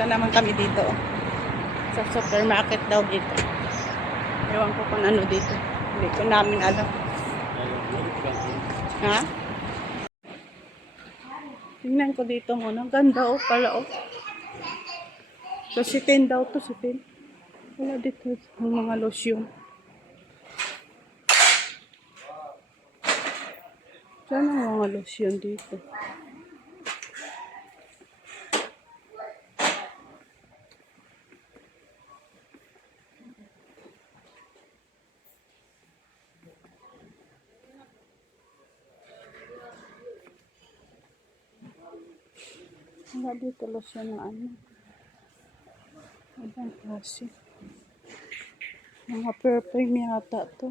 Punta naman kami dito. Sa supermarket daw dito. Ewan ko kung ano dito. Hindi ko namin alam. Ha? Tingnan ko dito muna. Ganda oh pala oh. So, sitin daw to, sitin. Wala dito ang mga lotion. Saan ang mga lotion dito? Wala dito lotion na ano. Ibang klase. Mga perfume yata to.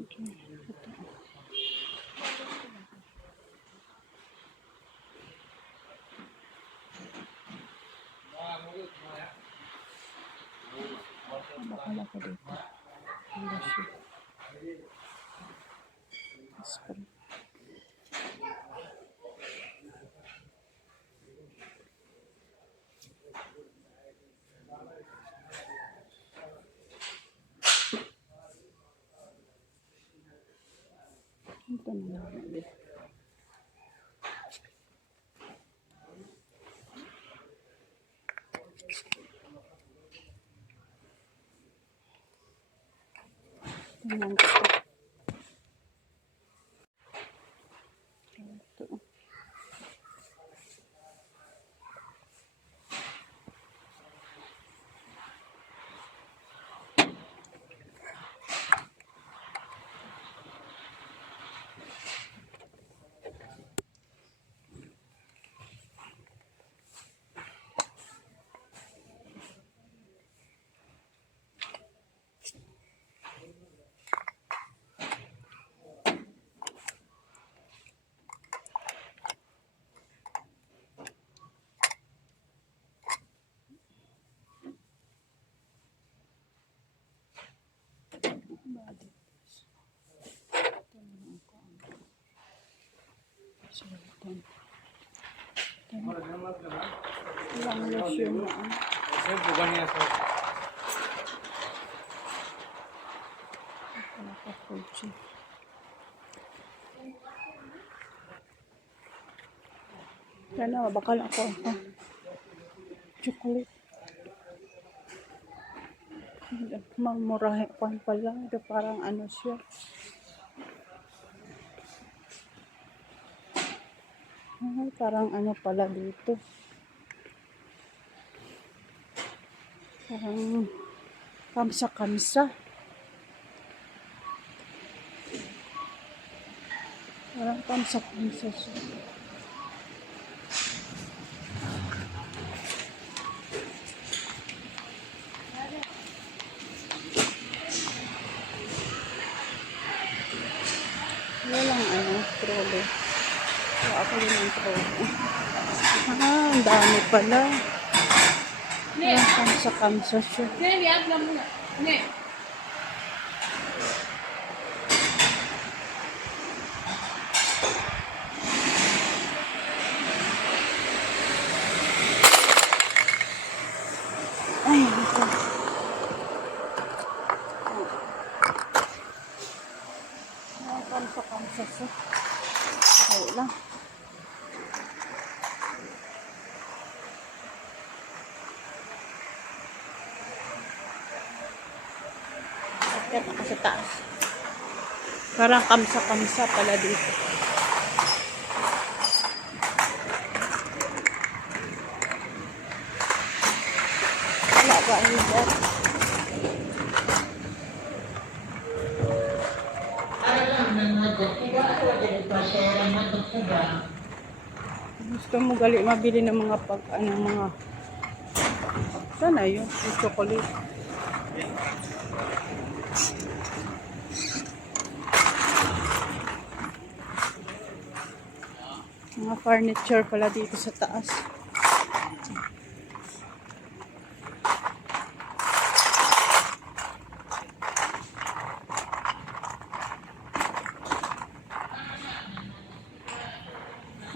Okay. Ito. Bakala ko dito. Ang lotion. Spray. Ito na lang dito. Tingnan ko. Ito. Ilang lotion na ano. Nakapulchi. Yan na, bakal ako. Chocolate. Mamurahin ko pala. Ito parang ano siya. Ay, parang ano pala dito. Parang kamsa-kamsa. Parang kamsa-kamsa siya. Walang ano, trolley. So, ako yun ang trolley. Ah, ang dami pala. Parang kamsa-kamsa siya. Ay, ito. Kamsa-kamsa siya. Okay lang. Akyat ako sa taas. Parang kamsa-kamsa pala dito. Wala ba ang ligat? Gusto mo gali mabili ng mga pag ano mga sana yun, yung chocolate. Mga furniture pala dito sa taas.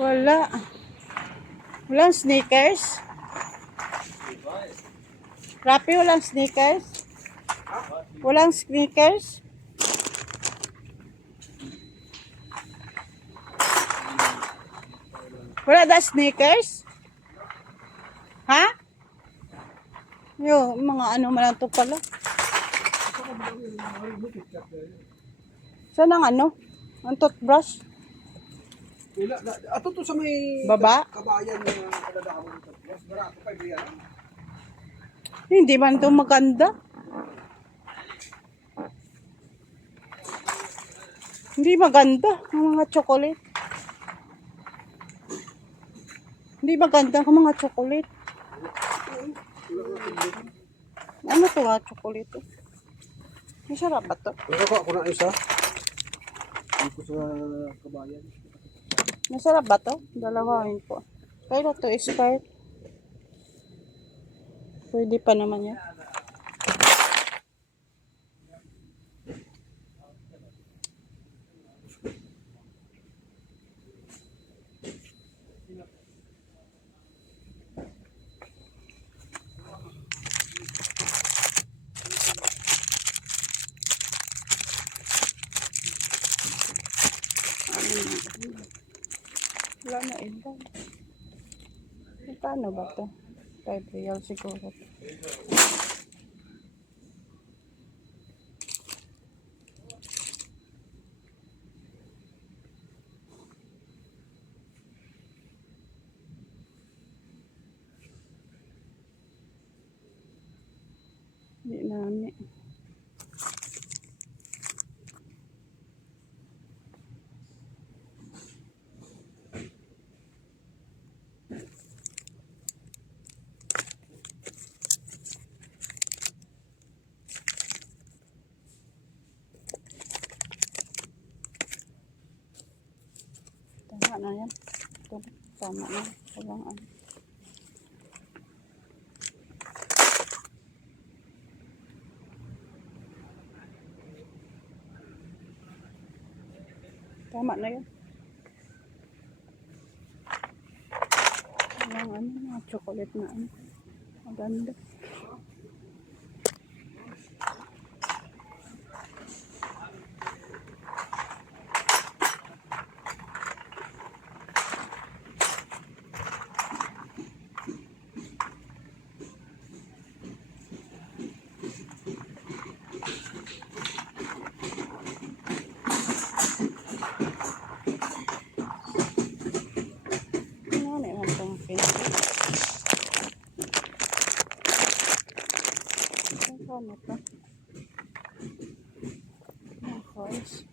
Wala. Walang sneakers. Rapi, walang sneakers. Walang sneakers. Wala da sneakers? Ha? Yung mga ano man to pala. Saan ang ano? Ang toothbrush? Wala, ato to sa may Baba? kabayan na kadadaan mo ito. Mas barato pa yan. Hindi man ito maganda. Hindi maganda ang mga chocolate. Hindi maganda ang mga chocolate. Ano to nga chocolate? Masarap ba to? Pero ako na isa. Dito sa kabayan. Masarap ba to? Dalawain po. Kaya to expired. Pwede pa naman yan. Wala na iba. Paano ba to? 5 real siguro. Hindi namin. Tama na yan. Ito, tama na. Walang ano. Tama na yan. Walang ano, mga chocolate na ano. Maganda. Ano naman itong pinto? Ano to? Of course.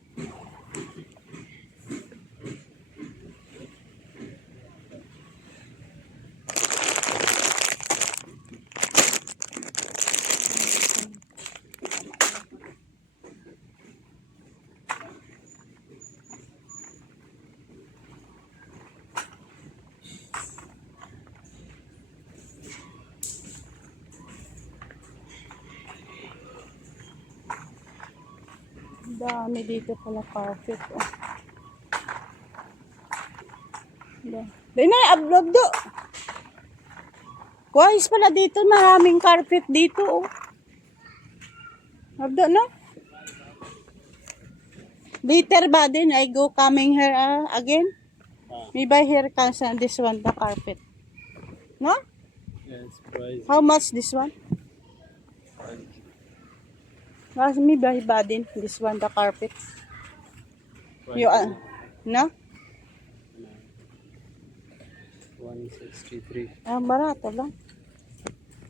Dami dito pala carpet. Oh. Dahil na, upload do. Guys, pala dito, maraming carpet dito. Oh. Upload no? Later ba din, I go coming here again? May buy here kasi this one, the carpet. No? Yes, price. How much this one? Kasi may buy ba din, this one, the carpet. You, no? 163. Barato lang.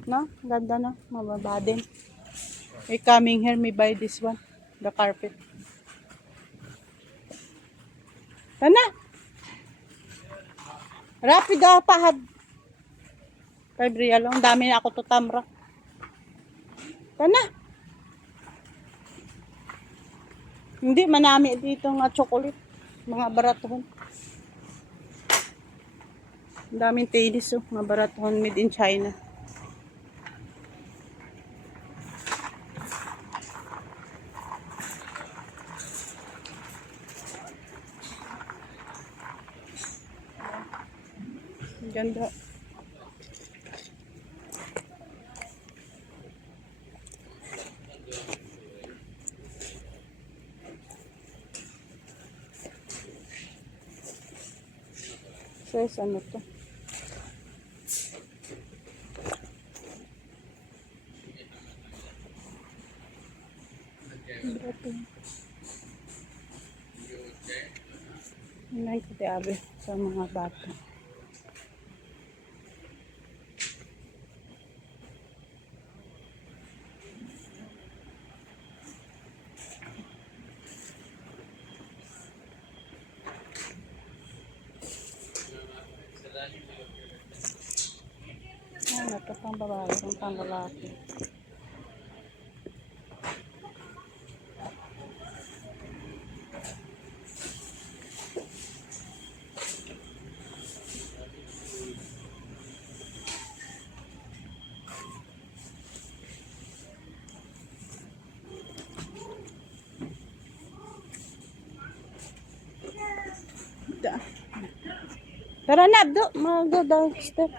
No? Ganda na. Mababa din. We coming here, may buy this one. The carpet. Tana. Rapido pahad. 5 real lang. Dami na ako tutamra. Tana. Hindi, manami dito nga chocolate. Mga baratuhon. Ang daming tailis, oh. Mga baratuhon made in China. Ganda. Size ano to? Grabe. Hinay ko tiabe sa mga bata. Ano ito pang babae, itong pang lalaki. Tara na, Abdo. Mag-go downstairs.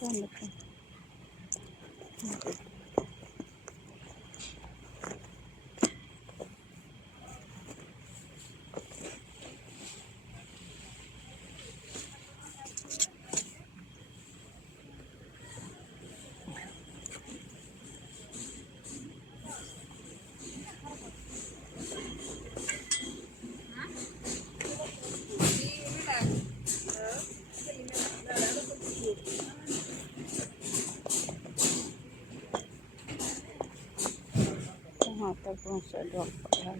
Ano to? Hatag po sa dog pa.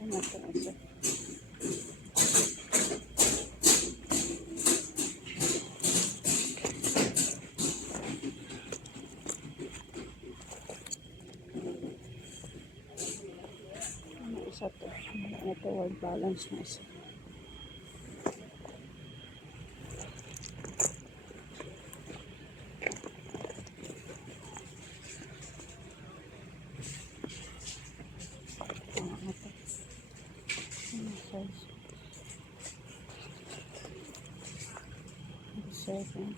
Ano ito na siya? Ano isa to? Ano ito? Word balance na isa. Seven.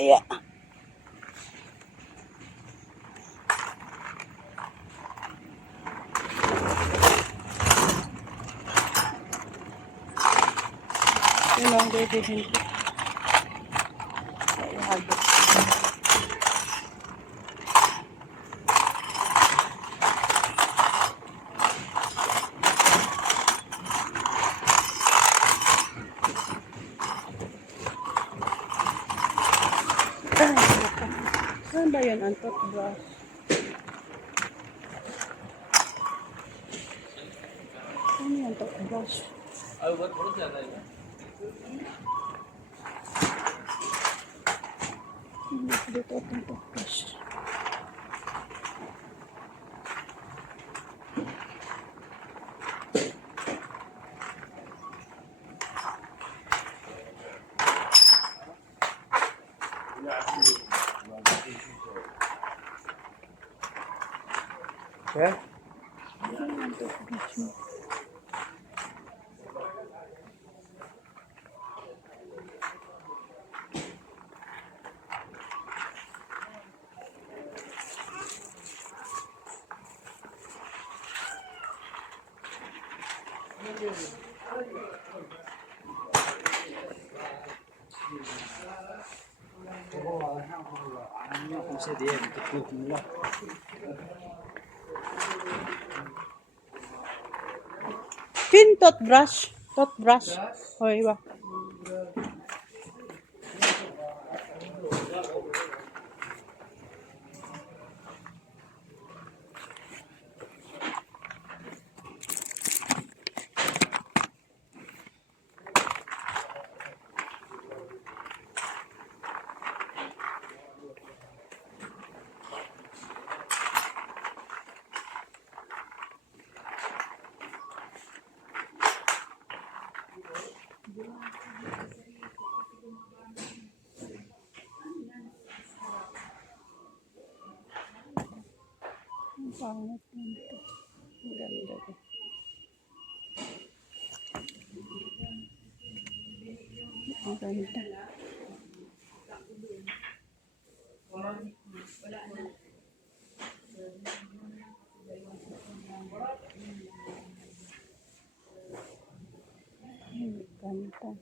Yeah. Yun ang bibihin ko. Ay, hagod. Saan ba yun ang toothbrush? Ano yung toothbrush? Dito itong toothbrush. Okay? Ano yung toothbrush mo? Ano kung sa diyan, tuklok nila. Pin toothbrush. Toothbrush. Hoy ba? Ang pangit nito. Ang ganda ko. Ang ganda. Ang ganda. Ang ganda.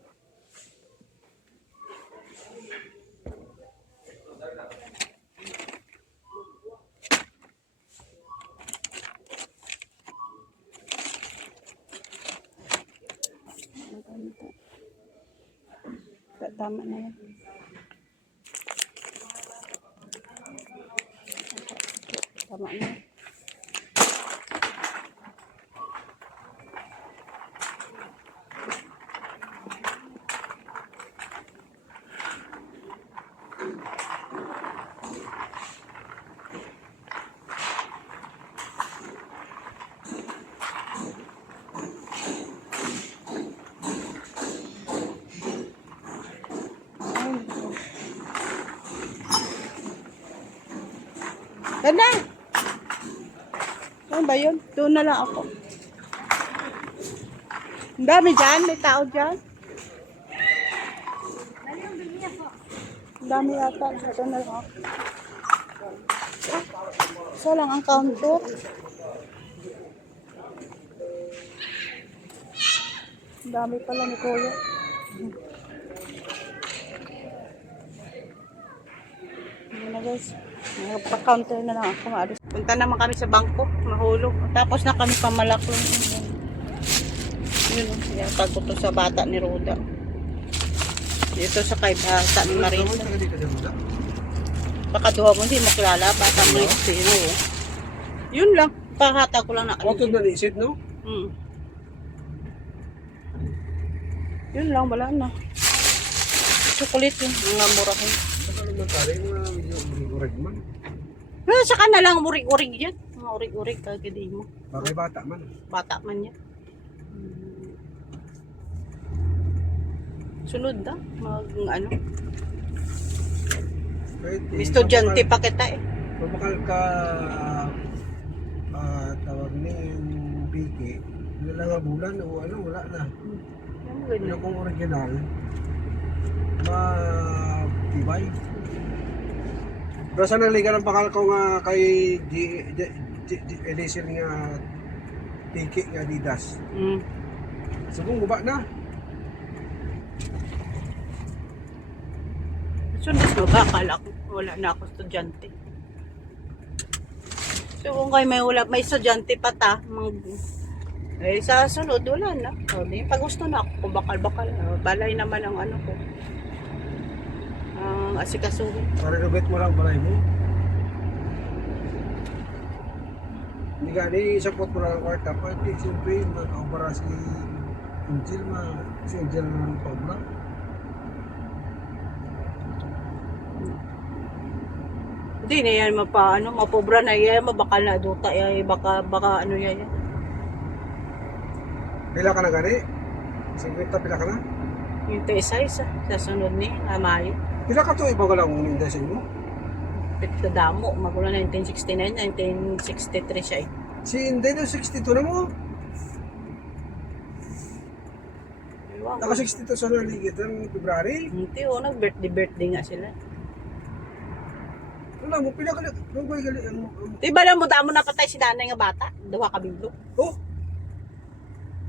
Tama na yan. Tama na. Ganda! Saan ba yun? Doon na lang ako. Ang dami dyan. May tao dyan. Ang dami yata. Doon na lang ako. Isa lang ang counter. Ang dami pala ni Kuya. Hindi na guys. Pa-counter na lang ako. Maalis. Punta naman kami sa bangko. Mahulog. Tapos na kami pamalaklong. Yun. Yatag ko to sa bata ni Roda. Dito sa kay bata ni Marisa. Pakaduha mo. Hindi makilala. Bata mo yung sino. Yun lang. Pakata ko lang na. Huwag yung nalisit, no? Yun lang. Wala na. Chocolate yun. Mga murahin. Saka naman tayo yung urig man. Saka na lang urig-urig yan. Mga urig-urig kagadi mo. Bagay bata man. Bata man yan. Sunod na. Ano. May estudyante pa kita eh. Pabakal ka tawag ni yung piki. Wala nga bulan o ano, wala na. Ano kung original, matibay. Pero sa naligan ang pakal ko nga kay Eliezer nga tiki nga Adidas. Subong guba na. Sunod mo ba? Akala ko wala na ako estudyante. So kung kayo may estudyante pa ta, eh sa sunod wala na. O, di, pag gusto na ako, kung bakal-bakal. Balay naman ang ano ko. Asikasuhin. Parenovate mo lang balay mo. Hindi gani, isapot mo lang ang kwarta. Pwede, siyempre, mag-aubara si Angel, si Angel naman pa ba? Hindi na yan mapobra na yan, mabakal na duta yan, baka ano yan. Pila ka na gani? 50 pila ka na? Yung isa-isa, sa sunod ni Mayo. Pila ka to iba ka lang uninda sa inyo? Pito damo, magula 1969, 1963 siya eh. Si Inday na 62 na mo? Naka 62 sa naligit ng February? Hindi o, nag-birthday nga sila. Wala mo, pila ka na, nagway gali, Di ba lang mo damo napatay si nanay nga bata? Dawa ka biblo. Oh!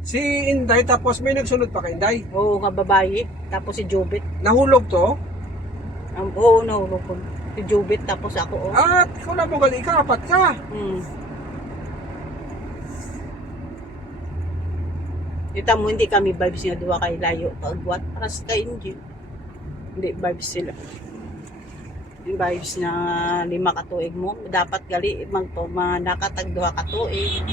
Si Inday, tapos may nagsunod pa kay Inday. Oo, nga babae. Tapos si Jubit. Nahulog to? Oo, nahulog ko. Si Jubit, tapos ako. Oh. At ikaw na mo gali ka, apat ka. Hmm. Kita mo, hindi kami vibes nga duwa kay layo. Pagwat, para sa kay Injil. Hindi vibes sila. Yung vibes na 5 katuig mo, dapat gali nakatag 2 katuig.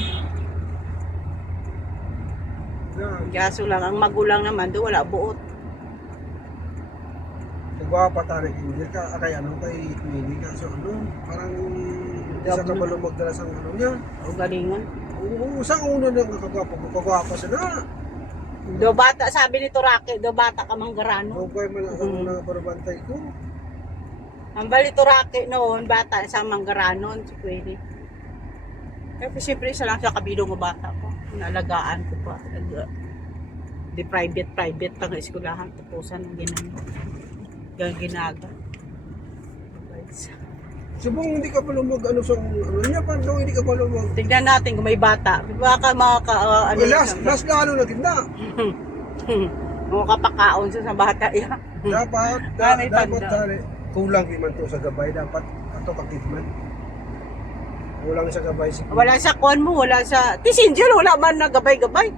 Yan. Kaso lang, ang magulang naman, do wala buot. Nagawa pa tayo Inday ka, kay ano, kay Mini ka. So ano, parang isa ka pa lumagdala sa ano niya. O galingon. Oo, sa una na kagwapa sana. Do bata, sabi ni Turake, do bata ka manggarano. Okay man ang una barbantay ko. Ang bali Turake noon, bata sa manggaranon, si Pwede. Kasi siyempre isa lang sa kabilong ng bata ko. Naalagaan ko pa. Di private pang eskulahan. Tapusan ng ginaga. Subong hindi ka pa lumag ano sa ano niya, paano hindi ka pa lumag. Tignan natin kung may bata. Baka ano Last lalo na gitna. Mga kapakaon sa bata yan. Dapat, May dapat panda. tali. Kulang di man to sa gabay, dapat ato kakitman. Kulang sa gabay siguro. Wala sa kon mo, wala sa... Tisinjil, wala man na gabay-gabay.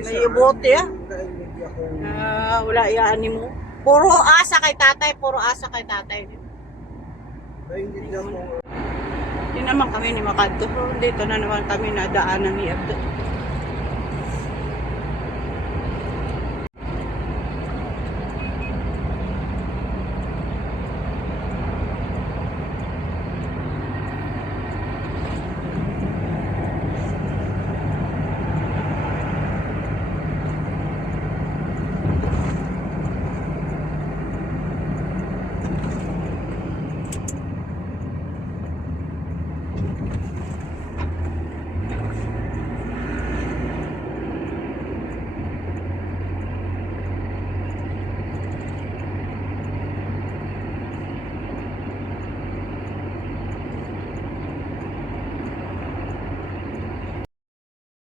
May ibote, ah. Wala iyaan mo. Puro asa kay tatay, puro asa kay tatay. Nainggit niya ko. Hindi naman kami ni Makadto. Dito na naman kami nadaanan ni Abdo.